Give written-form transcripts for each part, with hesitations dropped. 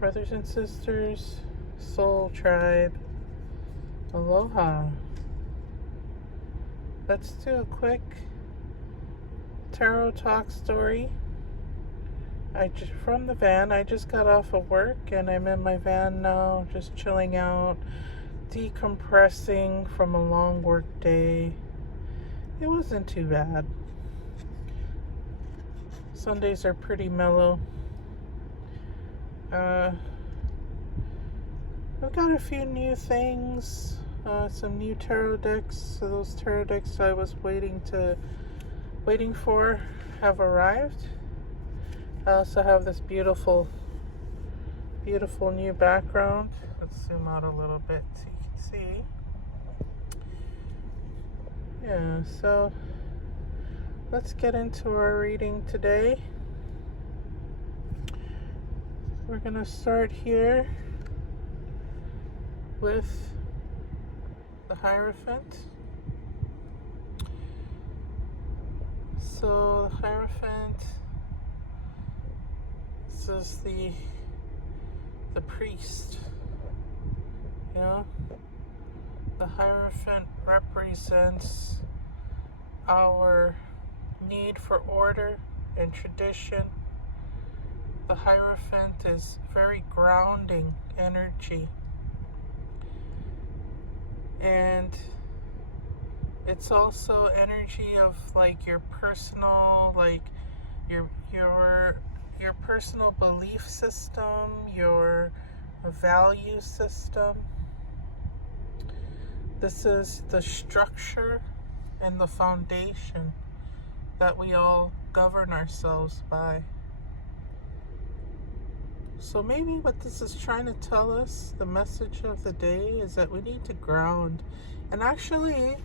Brothers and sisters, soul tribe, aloha. Let's do a quick tarot talk story. From the van. I just got off of work and I'm in my van now, just chilling out, decompressing from a long work day. It wasn't too bad. Sundays are pretty mellow. I've got a few new things, some new tarot decks. So those tarot decks I was waiting for have arrived. I also have this beautiful new background. Let's zoom out a little bit so you can see. Yeah, so let's get into our reading today. We're gonna start here with the Hierophant. So the Hierophant, this is the priest. You know, the Hierophant represents our need for order and tradition. The Hierophant is very grounding energy, and it's also energy of like your personal, like your personal belief system, your value system. This is the structure and the foundation that we all govern ourselves by. So maybe what this is trying to tell us, the message of the day, is that we need to ground. And actually,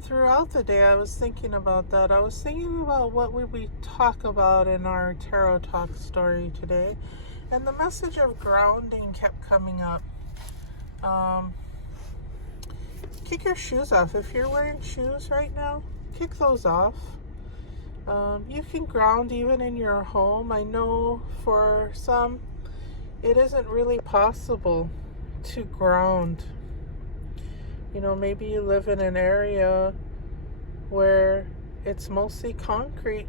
throughout the day, I was thinking about that. I was thinking about what would we talk about in our tarot talk story today. And the message of grounding kept coming up. Kick your shoes off. If you're wearing shoes right now, kick those off. You can ground even in your home. I know for some, it isn't really possible to ground. You know, maybe you live in an area where it's mostly concrete,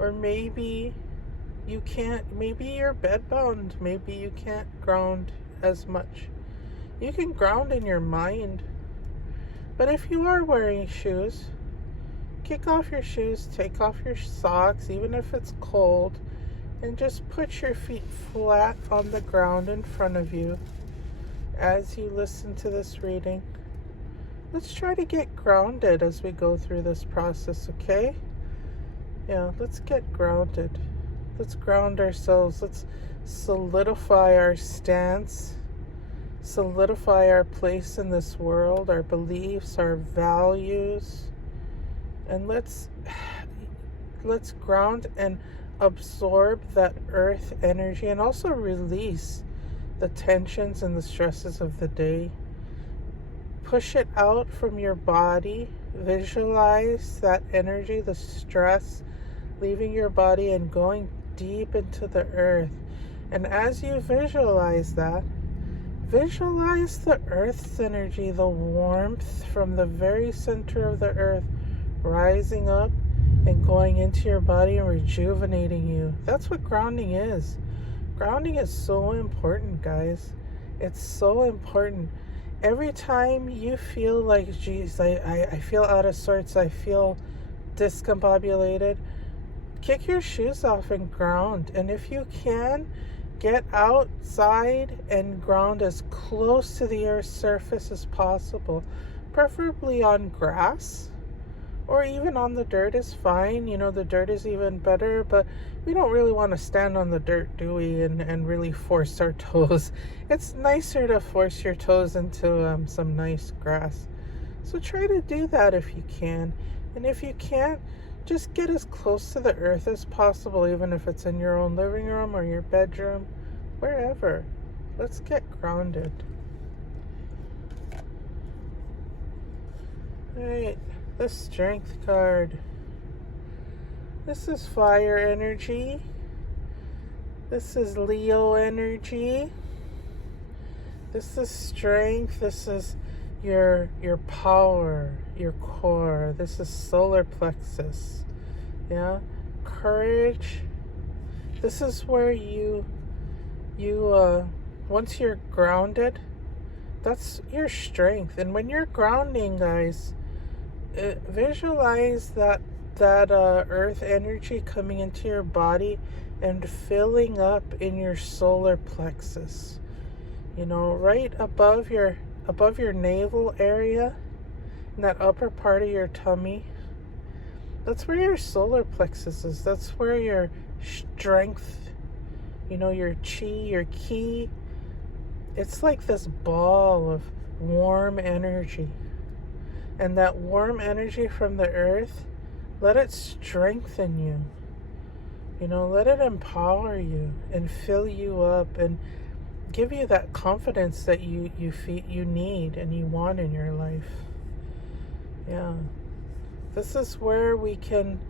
or maybe you can't, maybe you're bedbound, maybe you can't ground as much. You can ground in your mind. But if you are wearing shoes, kick off your shoes, take off your socks, even if it's cold, and just put your feet flat on the ground in front of you as you listen to this reading. Let's try to get grounded as we go through this process, okay? Yeah, let's get grounded. Let's ground ourselves. Let's solidify our stance, solidify our place in this world, our beliefs, our values. And let's ground and absorb that earth energy, and also release the tensions and the stresses of the day. Push it out from your body. Visualize that energy, the stress, leaving your body and going deep into the earth. And as you visualize that, visualize the earth's energy, the warmth from the very center of the earth, rising up and going into your body and rejuvenating you. That's what grounding is. Grounding is so important, guys. It's so important. Every time you feel like, geez, I feel out of sorts, I feel discombobulated, kick your shoes off and ground. And if you can, get outside and ground as close to the earth's surface as possible, preferably on grass. Or even on the dirt is fine. You know, the dirt is even better, but we don't really want to stand on the dirt, do we? And really force our toes. It's nicer to force your toes into some nice grass. So try to do that if you can. And if you can't, just get as close to the earth as possible, even if it's in your own living room or your bedroom, wherever. Let's get grounded. All right. The Strength card. This is fire energy. This is Leo energy. This is strength. This is your power, your core. This is solar plexus. Yeah. Courage. This is where you once you're grounded, that's your strength. And when you're grounding, guys, visualize that earth energy coming into your body and filling up in your solar plexus. Right above your navel area, in that upper part of your tummy. That's where your solar plexus is. That's where your strength, your chi, your ki. It's like this ball of warm energy. And that warm energy from the earth, let it strengthen you. Let it empower you and fill you up and give you that confidence that you feel you need and you want in your life. Yeah. This is where we can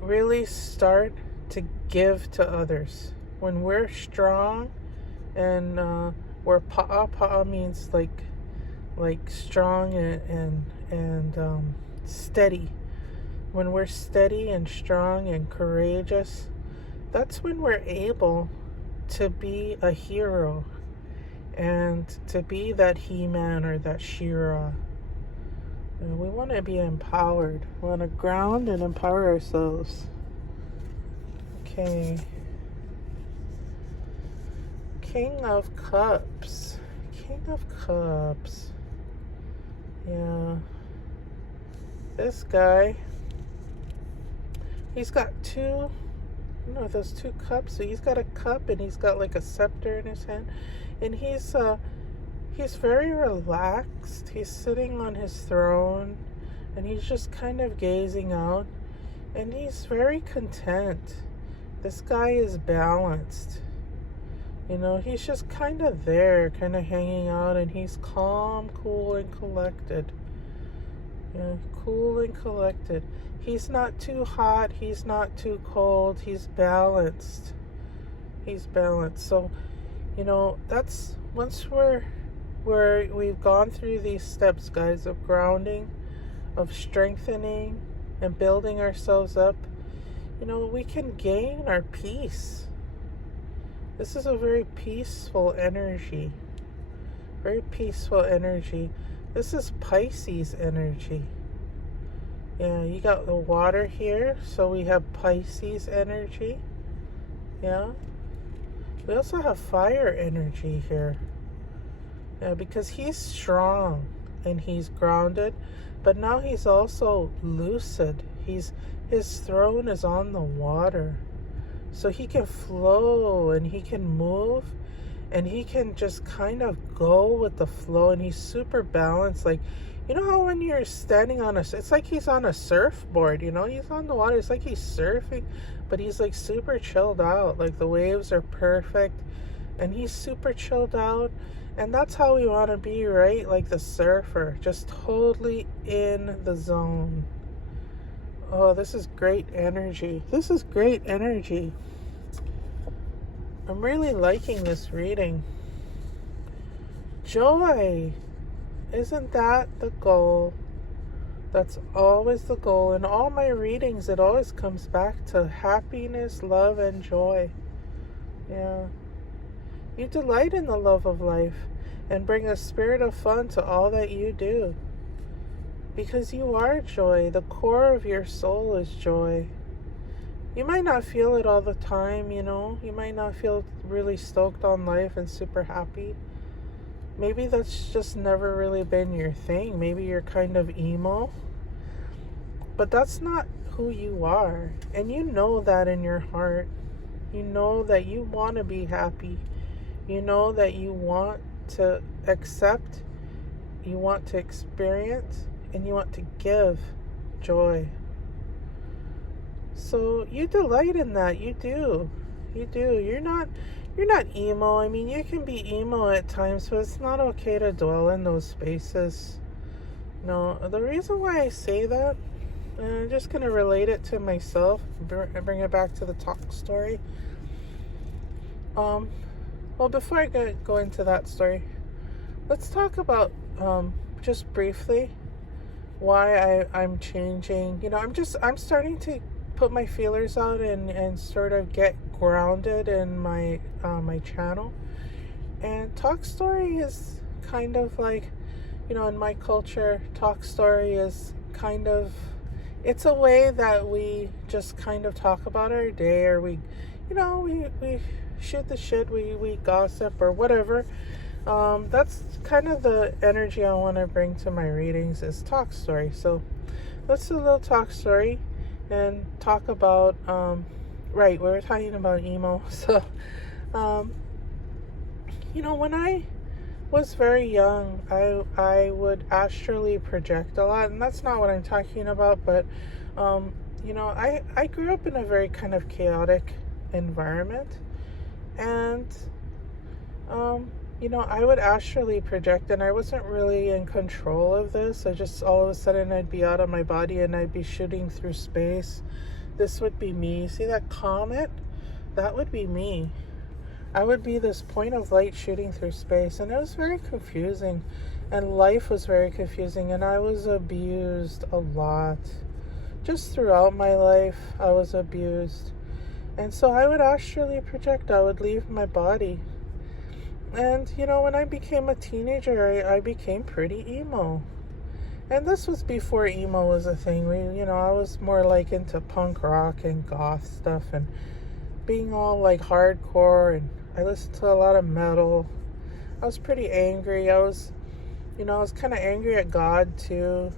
really start to give to others. When we're strong and where pa'a means like strong and steady. When we're steady and strong and courageous, that's when we're able to be a hero and to be that He-Man or that She-Ra. We want to be empowered. We want to ground and empower ourselves. Okay. King of Cups. King of Cups. Yeah. This guy, he's got those two cups. So he's got a cup and he's got like a scepter in his hand. And he's very relaxed. He's sitting on his throne and he's just kind of gazing out. And he's very content. This guy is balanced. He's just kind of there, kind of hanging out, and he's calm, cool, and collected. Yeah, cool and collected. He's not too hot. He's not too cold. He's balanced. He's balanced. So, that's once we've gone through these steps, guys, of grounding, of strengthening, and building ourselves up. We can gain our peace. This is a very peaceful energy. Very peaceful energy. This is Pisces energy. Yeah, you got the water here, so we have Pisces energy. Yeah. We also have fire energy here. Yeah, because he's strong and he's grounded, but now he's also lucid. His throne is on the water. So he can flow and he can move and he can just kind of go with the flow, and he's super balanced. Like, how when you're standing on it's like he's on a surfboard, he's on the water. It's like he's surfing, but he's like super chilled out. Like the waves are perfect and he's super chilled out. And that's how we want to be, right? Like the surfer, just totally in the zone. Oh, this is great energy. This is great energy. I'm really liking this reading. Joy. Isn't that the goal? That's always the goal. In all my readings, it always comes back to happiness, love, and joy. Yeah. You delight in the love of life and bring a spirit of fun to all that you do. Because you are joy. The core of your soul is joy. You might not feel it all the time, You might not feel really stoked on life and super happy. Maybe that's just never really been your thing. Maybe you're kind of emo. But that's not who you are. And you know that in your heart. You know that you want to be happy. You know that you want to accept, you want to experience, and you want to give joy. So you delight in that. You do. You're not emo. I mean, you can be emo at times, but it's not okay to dwell in those spaces. No, the reason why I say that, and I'm just going to relate it to myself, bring it back to the talk story. Well, before I go into that story, let's talk about just briefly why I'm changing. I'm starting to put my feelers out and sort of get grounded in my channel. And talk story is kind of like, in my culture, talk story is kind of, it's a way that we just kind of talk about our day, or we shoot the shit, we gossip or whatever. That's kind of the energy I want to bring to my readings, is talk story. So let's do a little talk story and talk about, right, we were talking about emo. So, when I was very young, I would astrally project a lot, and that's not what I'm talking about, but, I grew up in a very kind of chaotic environment, and, I would astrally project, and I wasn't really in control of this. I just, all of a sudden, I'd be out of my body, and I'd be shooting through space. This would be me. See that comet? That would be me. I would be this point of light shooting through space, and it was very confusing, and life was very confusing, and I was abused a lot. Just throughout my life, I was abused. And so I would astrally project. I would leave my body. And, when I became a teenager, I became pretty emo. And this was before emo was a thing. I was more like into punk rock and goth stuff, and being all like hardcore, and I listened to a lot of metal. I was pretty angry. I was kind of angry at God too.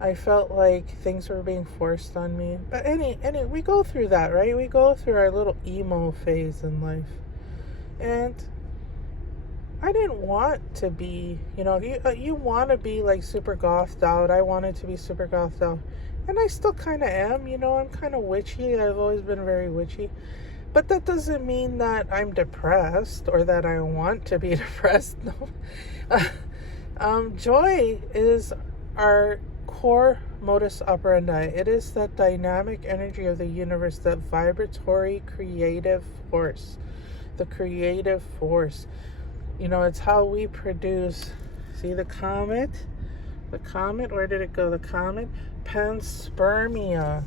I felt like things were being forced on me. But we go through that, right? We go through our little emo phase in life. And I didn't want to be, you want to be like super gothed out. I wanted to be super gothed out. And I still kind of am, I'm kind of witchy. I've always been very witchy. But that doesn't mean that I'm depressed or that I want to be depressed. No. Joy is our core modus operandi. It is that dynamic energy of the universe, that vibratory creative force. The creative force. It's how we produce. See the comet? The comet, where did it go? The comet? Panspermia.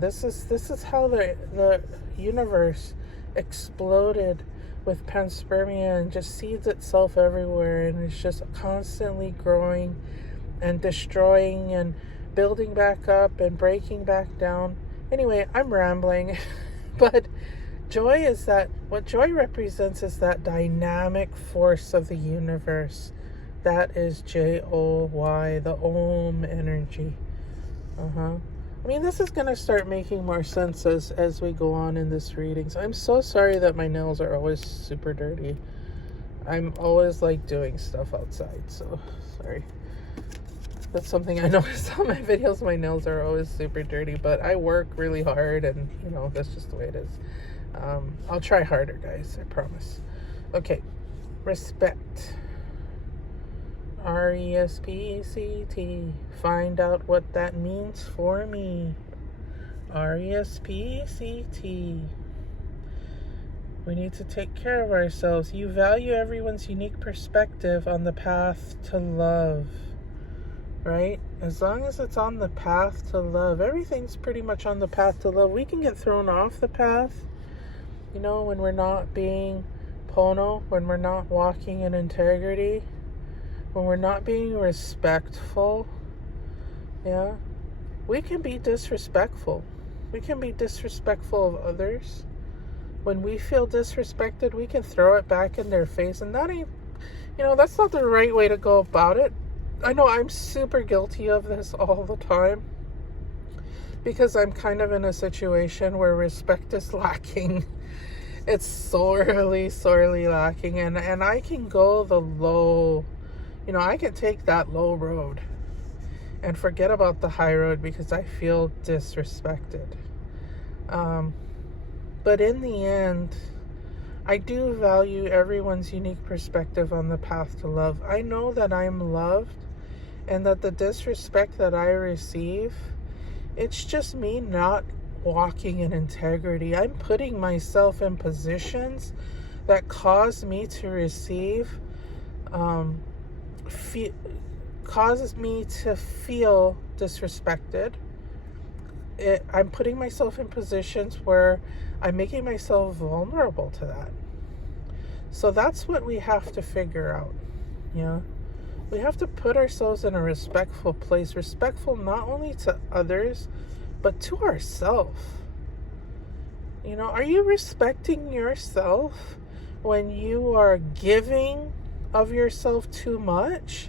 This is how the universe exploded, with panspermia, and just seeds itself everywhere, and it's just constantly growing and destroying and building back up and breaking back down. Anyway, I'm rambling. But what joy represents is that dynamic force of the universe. That is Joy, the Om energy. I mean, this is going to start making more sense as we go on in this readings. I'm so sorry that my nails are always super dirty. I'm always like doing stuff outside, so sorry. That's something I noticed on my videos. My nails are always super dirty, but I work really hard, and that's just the way it is. I'll try harder, guys, I promise. Okay, respect. RESPECT. Find out what that means for me. RESPECT. We need to take care of ourselves. You value everyone's unique perspective on the path to love. Right? As long as it's on the path to love, everything's pretty much on the path to love. We can get thrown off the path, when we're not being Pono, when we're not walking in integrity, when we're not being respectful. Yeah, we can be disrespectful. We can be disrespectful of others. When we feel disrespected, we can throw it back in their face, and that ain't, that's not the right way to go about it. I know I'm super guilty of this all the time, because I'm kind of in a situation where respect is lacking. It's sorely lacking, and I can go the low, I can take that low road and forget about the high road because I feel disrespected. But in the end, I do value everyone's unique perspective on the path to love. I know that I'm loved, and that the disrespect that I receive, it's just me not walking in integrity. I'm putting myself in positions that cause me to receive, causes me to feel disrespected. I'm putting myself in positions where I'm making myself vulnerable to that. So that's what we have to figure out. Yeah. We have to put ourselves in a respectful place, respectful not only to others, but to ourselves. Are you respecting yourself when you are giving of yourself too much?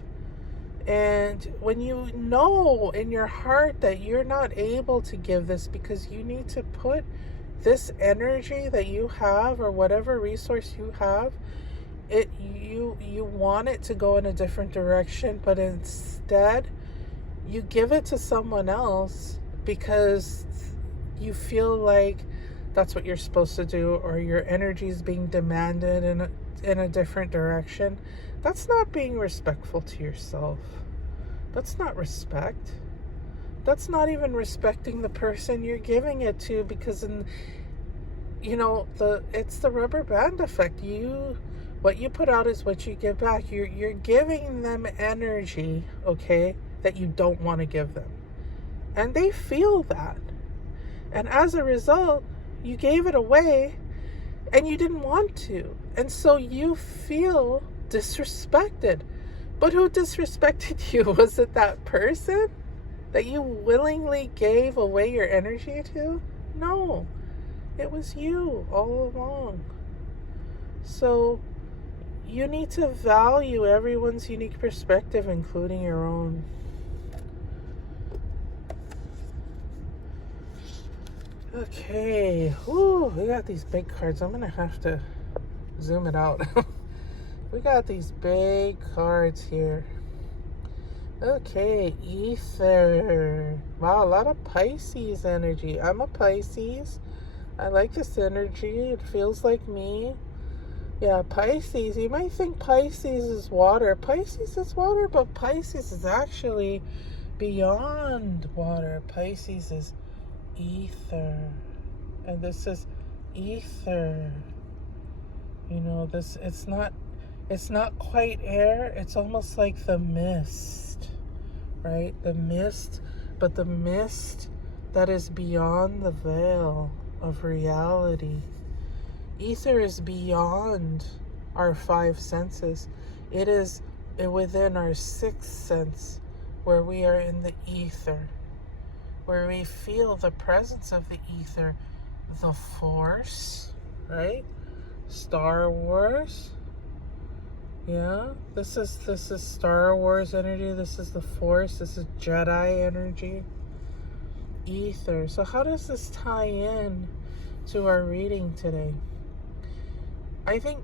And when you know in your heart that you're not able to give this because you need to put this energy that you have or whatever resource you have, you want it to go in a different direction, but instead you give it to someone else because you feel like that's what you're supposed to do, or your energy is being demanded in a different direction. That's not being respectful to yourself. That's not respect. That's not even respecting the person you're giving it to, because it's the rubber band effect. What you put out is what you give back. You're giving them energy, okay, that you don't want to give them. And they feel that. And as a result, you gave it away and you didn't want to. And so you feel disrespected. But who disrespected you? Was it that person that you willingly gave away your energy to? No, it was you all along. So you need to value everyone's unique perspective, including your own. Okay, we got these big cards. I'm gonna have to zoom it out. We got these big cards here. Okay, Ether. Wow, a lot of Pisces energy. I'm a Pisces. I like this energy. It feels like me. Yeah, Pisces. You might think Pisces is water. Pisces is water, but Pisces is actually beyond water. Pisces is ether. And this is ether. It's not quite air. It's almost like the mist, right? The mist, but the mist that is beyond the veil of reality. Ether is beyond our five senses. It is within our sixth sense, where we are in the ether, where we feel the presence of the ether, the Force, right? Star Wars. Yeah, this is Star Wars energy. This is the Force. This is Jedi energy. Ether. So how does this tie in to our reading today? I think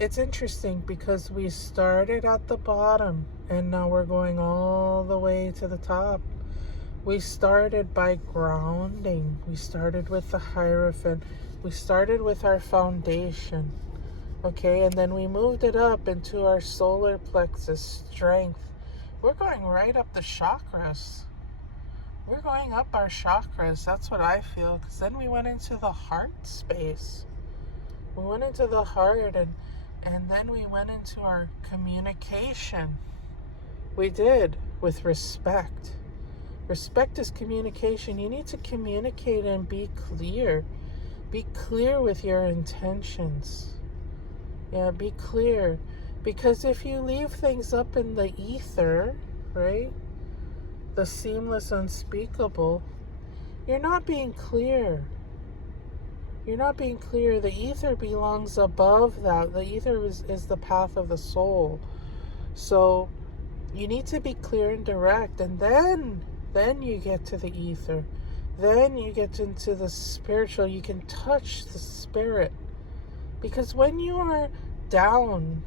it's interesting because we started at the bottom and now we're going all the way to the top. We started by grounding. We started with the Hierophant. We started with our foundation. Okay, and then we moved it up into our solar plexus, strength. We're going right up the chakras. We're going up our chakras. That's what I feel. Because then we went into the heart space. We went into the heart, and then we went into our communication. We did, with respect. Respect is communication. You need to communicate and be clear. Be clear with your intentions. Yeah, be clear. Because if you leave things up in the ether, right? The seamless, unspeakable, you're not being clear. You're not being clear. The ether belongs above that. The ether is the path of the soul. So you need to be clear and direct. And then you get to the ether. Then you get into the spiritual. You can touch the spirit. Because when you are down,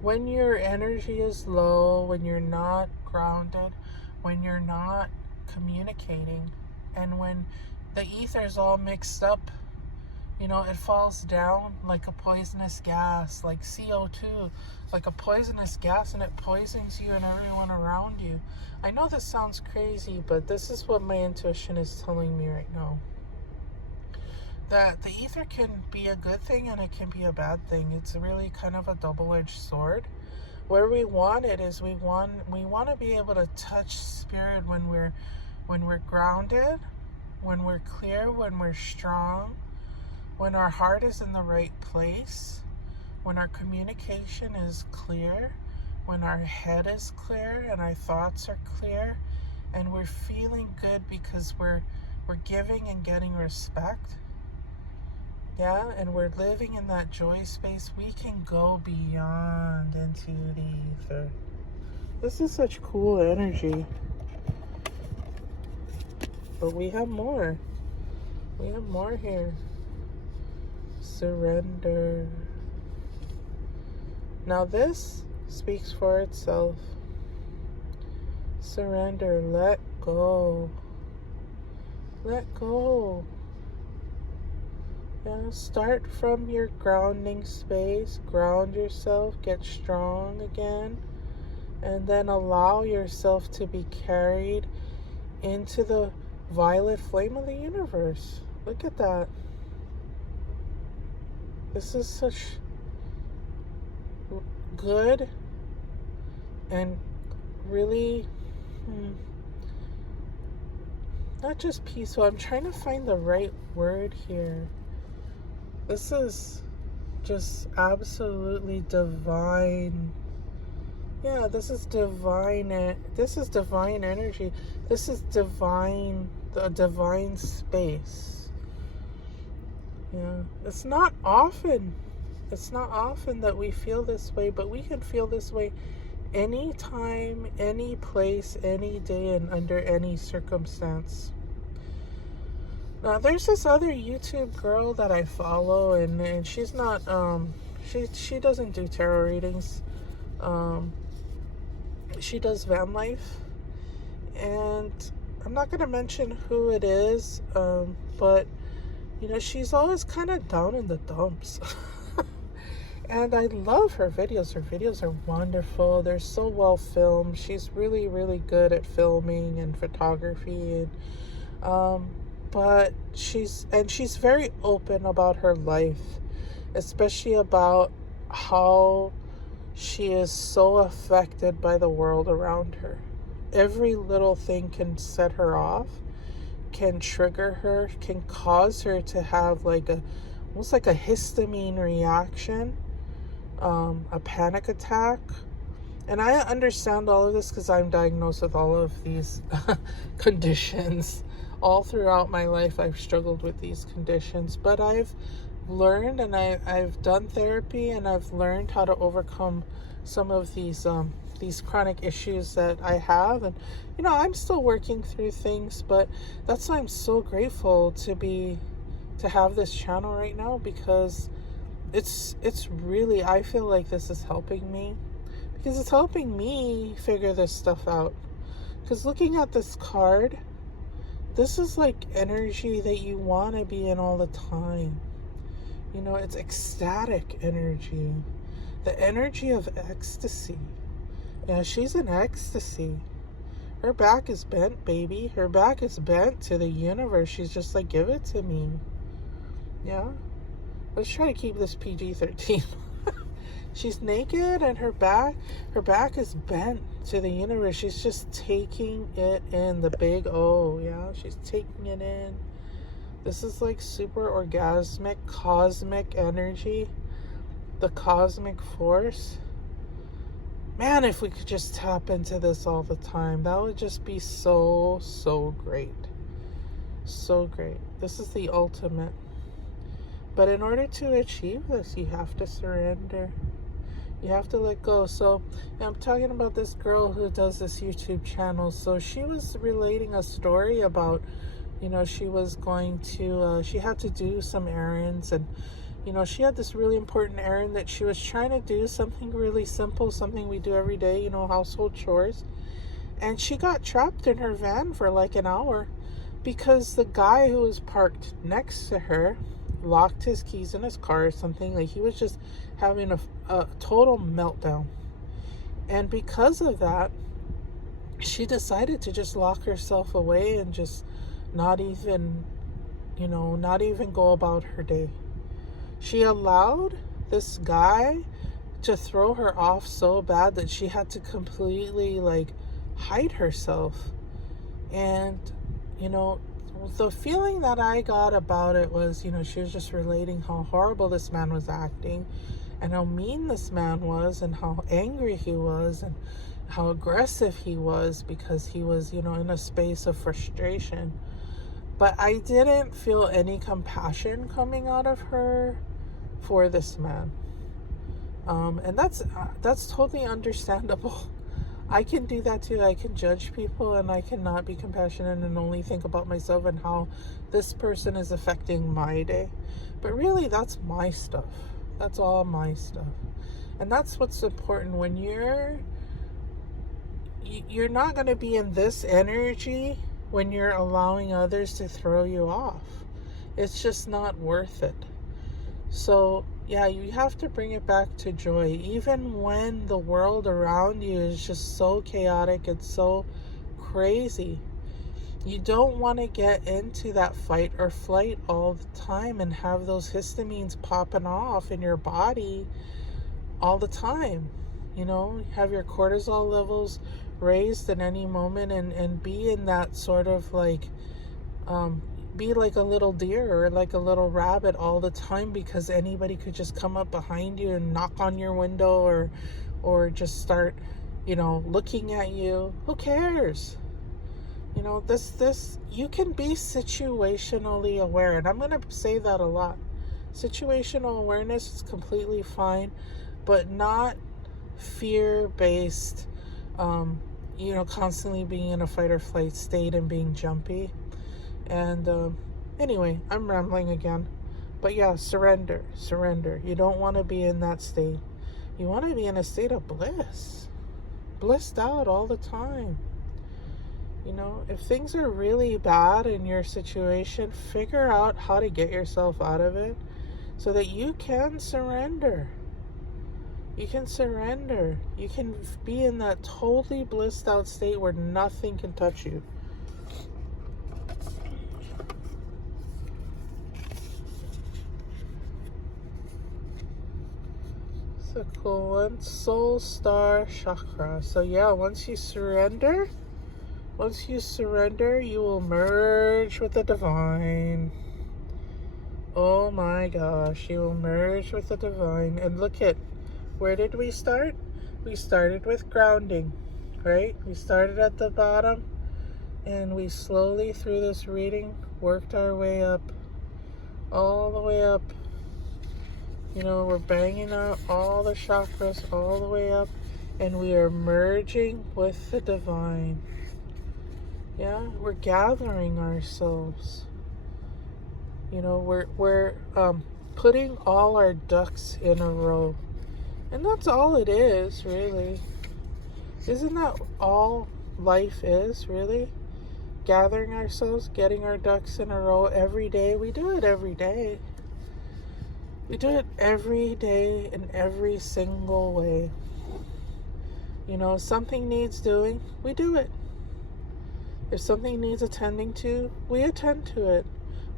when your energy is low, when you're not grounded, when you're not communicating, and when the ether is all mixed up, it falls down like a poisonous gas, like CO2, like a poisonous gas, and it poisons you and everyone around you. I know this sounds crazy, but this is what my intuition is telling me right now. that the ether can be a good thing and it can be a bad thing. It's really kind of a double-edged sword. Where we want it is we want to be able to touch spirit when we're grounded, when we're clear, when we're strong, when our heart is in the right place, when our communication is clear, when our head is clear and our thoughts are clear, and we're feeling good because we're giving and getting respect. Yeah, and we're living in that joy space. We can go beyond into the ether. This is such cool energy. But we have more. We have more here. Surrender. Now this speaks for itself. Surrender. Let go. Let go. Yeah, start from your grounding space. Ground yourself. Get strong again. And then allow yourself to be carried into the violet flame of the universe. Look at that. This is such good and really not just peaceful. I'm trying to find the right word here. This is just absolutely divine. Yeah, this is divine. This is divine energy. This is divine, the divine space. Yeah, it's not often that we feel this way, but we can feel this way anytime, any place, any day, and under any circumstance. Now, there's this other YouTube girl that I follow, and she's not, she doesn't do tarot readings. She does van life, and I'm not going to mention who it is, but, you know, she's always kind of down in the dumps. And I love her videos. Her videos are wonderful. They're so well filmed. She's really, really good at filming and photography. And, but she's very open about her life, especially about how she is so affected by the world around her. Every little thing can set her off, can trigger her, can cause her to have like almost like a histamine reaction, a panic attack. And I understand all of this because I'm diagnosed with all of these conditions. All throughout my life, I've struggled with these conditions, but I've learned, and I've done therapy, and I've learned how to overcome some of these chronic issues that I have. And you know, I'm still working through things, but that's why I'm so grateful to have this channel right now, because it's really, I feel like this is helping me, because it's helping me figure this stuff out. Because looking at this card, this is like energy that you want to be in all the time. You know, it's ecstatic energy. The energy of ecstasy. Yeah, she's in ecstasy. Her back is bent, baby. Her back is bent to the universe. She's just like, give it to me. Yeah? Let's try to keep this PG-13. She's naked and her back is bent to the universe. She's just taking it in, the big O, yeah? She's taking it in. This is like super orgasmic, cosmic energy. The cosmic force. Man, if we could just tap into this all the time, that would just be so, so great. So great. This is the ultimate. But in order to achieve this, you have to surrender. You have to let go. So I'm talking about this girl who does this YouTube channel. So she was relating a story about, you know, she was going to, she had to do some errands, and, you know, she had this really important errand that she was trying to do, something really simple, something we do every day, you know, household chores. And she got trapped in her van for like an hour because the guy who was parked next to her locked his keys in his car or something. Like, he was just having a total meltdown. And because of that, she decided to just lock herself away and just not even not even go about her day. She allowed this guy to throw her off so bad that she had to completely hide herself. And, the feeling that I got about it was, she was just relating how horrible this man was acting and how mean this man was and how angry he was and how aggressive he was because he was, in a space of frustration. But I didn't feel any compassion coming out of her for this man. And that's totally understandable. I can do that too. I can judge people and I cannot be compassionate and only think about myself and how this person is affecting my day. But really, that's my stuff. That's all my stuff. And that's what's important. When you're not going to be in this energy when you're allowing others to throw you off. It's just not worth it. So yeah, you have to bring it back to joy. Even when the world around you is just so chaotic, it's so crazy. You don't want to get into that fight or flight all the time and have those histamines popping off in your body all the time. Have your cortisol levels raised at any moment and be in that sort of be like a little deer or like a little rabbit all the time because anybody could just come up behind you and knock on your window or just start, looking at you. Who cares? This you can be situationally aware, and I'm going to say that a lot. Situational awareness is completely fine, but not fear-based, constantly being in a fight or flight state and being jumpy. And anyway, I'm rambling again. But yeah, surrender. You don't want to be in that state. You want to be in a state of bliss. Blissed out all the time. If things are really bad in your situation, figure out how to get yourself out of it so that you can surrender. You can surrender. You can be in that totally blissed out state where nothing can touch you. It's a cool one. Soul Star Chakra. So yeah, once you surrender, you will merge with the divine. Oh my gosh, you will merge with the divine. And look at, where did we start? We started with grounding, right? We started at the bottom and we slowly through this reading worked our way up, all the way up. We're banging out all the chakras all the way up and we are merging with the divine. Yeah, we're gathering ourselves. We're putting all our ducks in a row. And that's all it is, really. Isn't that all life is, really? Gathering ourselves, getting our ducks in a row every day. We do it every day. We do it every day in every single way. If something needs doing, we do it. If something needs attending to, we attend to it.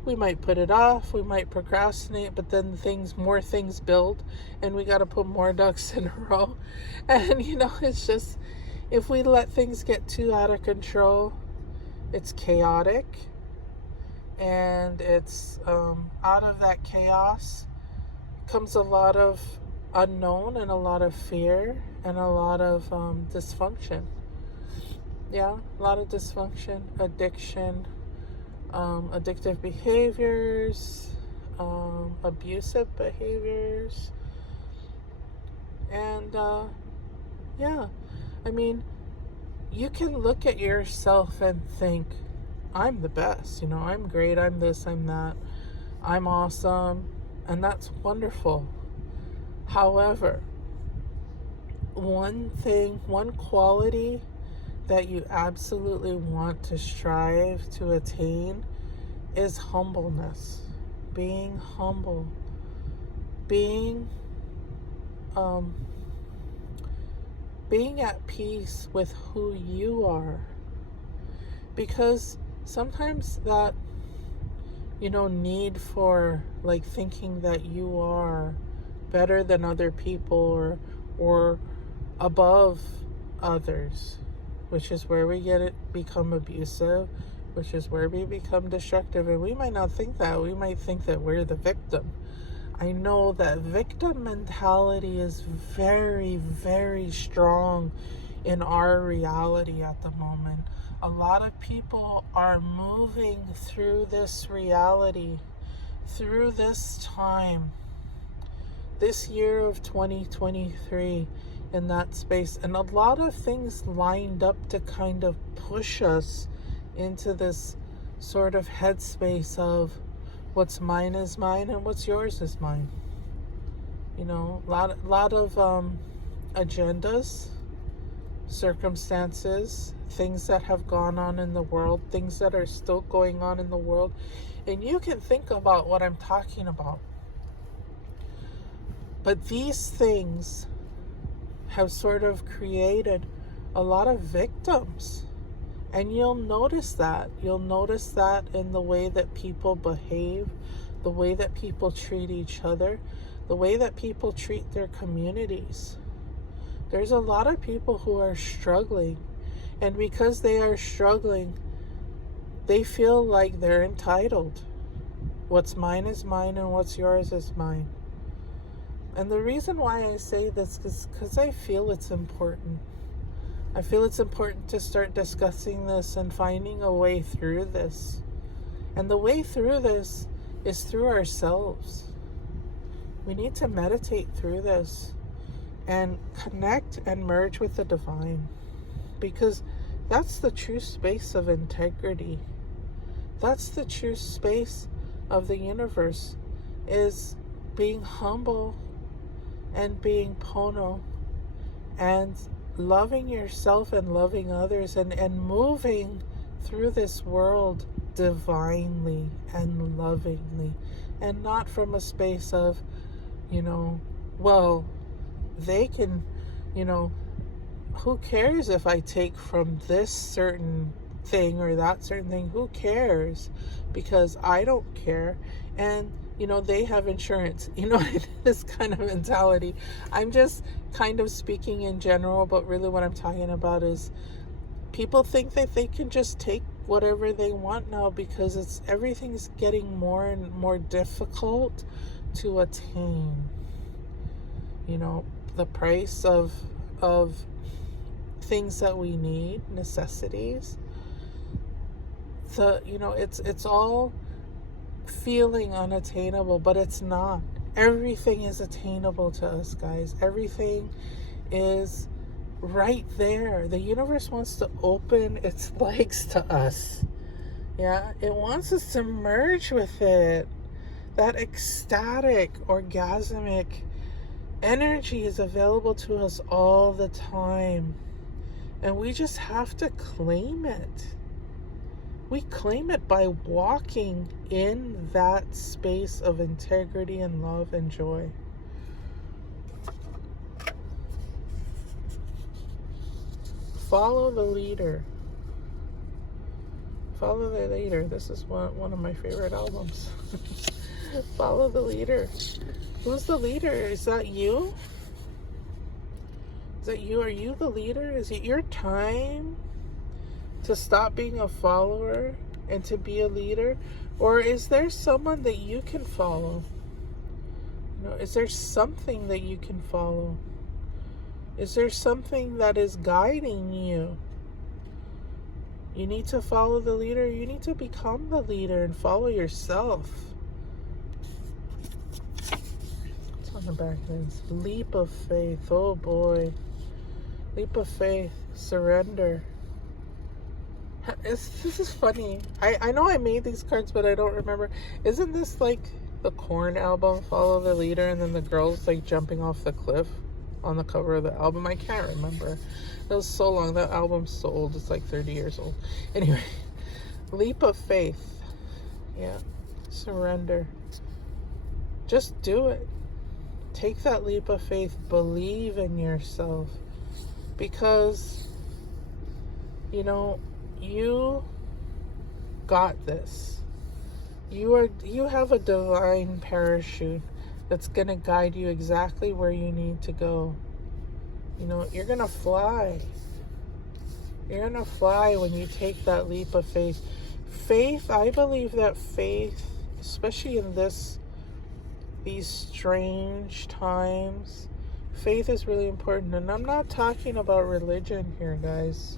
We might put it off, we might procrastinate, but then more things build, and we got to put more ducks in a row. And, it's just, if we let things get too out of control, it's chaotic, and it's, out of that chaos comes a lot of unknown and a lot of fear and a lot of dysfunction. Yeah, a lot of dysfunction, addiction, addictive behaviors, abusive behaviors, and you can look at yourself and think, I'm the best, I'm great, I'm this, I'm that, I'm awesome, and that's wonderful. However, one quality that you absolutely want to strive to attain is humbleness. Being humble. Being at peace with who you are. Because sometimes that, need for like thinking that you are better than other people or above others, which is where we become abusive, which is where we become destructive. And we might not think that. We might think that we're the victim. I know that victim mentality is very, very strong in our reality at the moment. A lot of people are moving through this reality, through this time, this year of 2023, in that space. And a lot of things lined up to kind of push us into this sort of headspace of what's mine is mine and what's yours is mine. A lot of agendas, circumstances, things that have gone on in the world, things that are still going on in the world. And you can think about what I'm talking about. But these things have sort of created a lot of victims. And you'll notice that. You'll notice that in the way that people behave, the way that people treat each other, the way that people treat their communities. There's a lot of people who are struggling. And because they are struggling, they feel like they're entitled. What's mine is mine and what's yours is mine. And the reason why I say this is because I feel it's important. I feel it's important to start discussing this and finding a way through this. And the way through this is through ourselves. We need to meditate through this and connect and merge with the divine, because that's the true space of integrity. That's the true space of the universe, is being humble and being pono and loving yourself and loving others and moving through this world divinely and lovingly, and not from a space of, well, they can, who cares if I take from this certain thing or that certain thing? Who cares? Because I don't care. And they have insurance, this kind of mentality. I'm just kind of speaking in general, but really what I'm talking about is people think that they can just take whatever they want now because everything's getting more and more difficult to attain. The price of things that we need, necessities. It's all feeling unattainable, but it's not. Everything is attainable to us, guys. Everything is right there. The universe wants to open its legs to us. Yeah, it wants us to merge with it. That ecstatic, orgasmic energy is available to us all the time. And we just have to claim it. We claim it by walking in that space of integrity and love and joy. Follow the leader. Follow the leader. This is one of my favorite albums. Follow the leader. Who's the leader? Is that you? Is that you? Are you the leader? Is it your time to stop being a follower and to be a leader? Or is there someone that you can follow? Is there something that you can follow? Is there something that is guiding you? You need to follow the leader. You need to become the leader and follow yourself. What's on the back of this? Leap of faith. Oh boy. Leap of faith. Surrender. This is funny. I know I made these cards, but I don't remember. Isn't this like the Korn album, Follow the Leader, and then the girl's like jumping off the cliff on the cover of the album? I can't remember. It was so long. That album's so old. It's like 30 years old. Anyway, leap of faith. Yeah. Surrender. Just do it. Take that leap of faith. Believe in yourself. Because, you got this. You have a divine parachute that's going to guide you exactly where you need to go. You know, you're going to fly. You're going to fly when you take that leap of faith. Faith, I believe that faith, especially in these strange times, faith is really important. And I'm not talking about religion here, guys.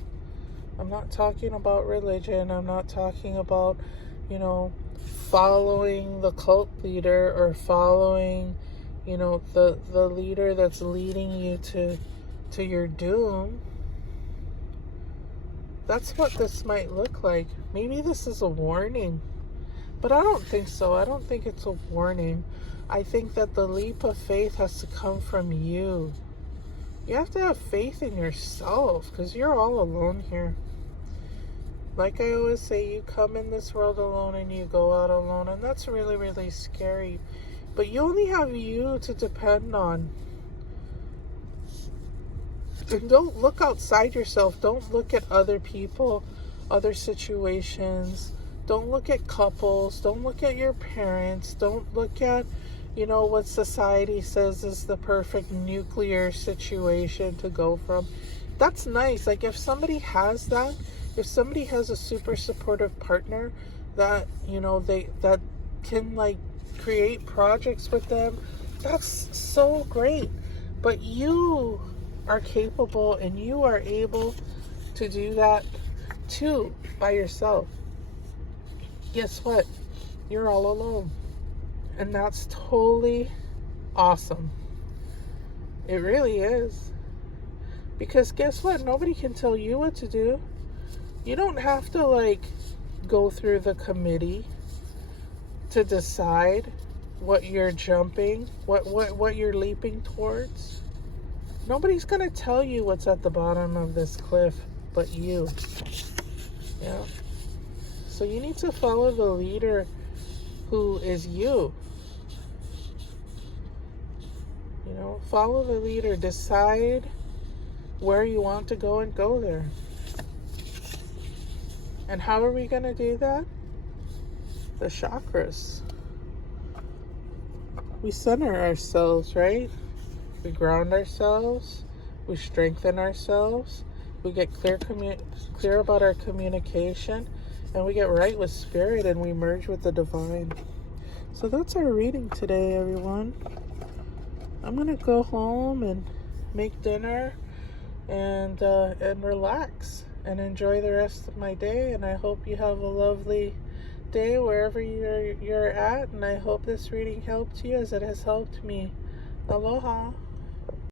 I'm not talking about religion. I'm not talking about, you know, following the cult leader or following, you know, the leader that's leading you to your doom. That's what this might look like. Maybe this is a warning, but I don't think so. I don't think it's a warning. I think that the leap of faith has to come from you. You have to have faith in yourself, because you're all alone here. Like I always say, you come in this world alone and you go out alone, and that's really, really scary. But you only have you to depend on. And don't look outside yourself. Don't look at other people, other situations. Don't look at couples. Don't look at your parents. Don't look at, you know, what society says is the perfect nuclear situation to go from. That's nice. Like, if somebody has that, if somebody has a super supportive partner that, you know, that can, like, create projects with them, that's so great. But you are capable and you are able to do that too by yourself. Guess what? You're all alone. And that's totally awesome. It really is. Because guess what? Nobody can tell you what to do. You don't have to, like, go through the committee to decide what you're jumping, what you're leaping towards. Nobody's going to tell you what's at the bottom of this cliff but you. Yeah. So you need to follow the leader who is you. You know, follow the leader. Decide where you want to go and go there. And how are we going to do that? The chakras. We center ourselves, right? We ground ourselves. We strengthen ourselves. We get clear about our communication. And we get right with spirit, and we merge with the divine. So that's our reading today, everyone. I'm going to go home and make dinner and relax and enjoy the rest of my day. And I hope you have a lovely day wherever you're at. And I hope this reading helped you as it has helped me. Aloha.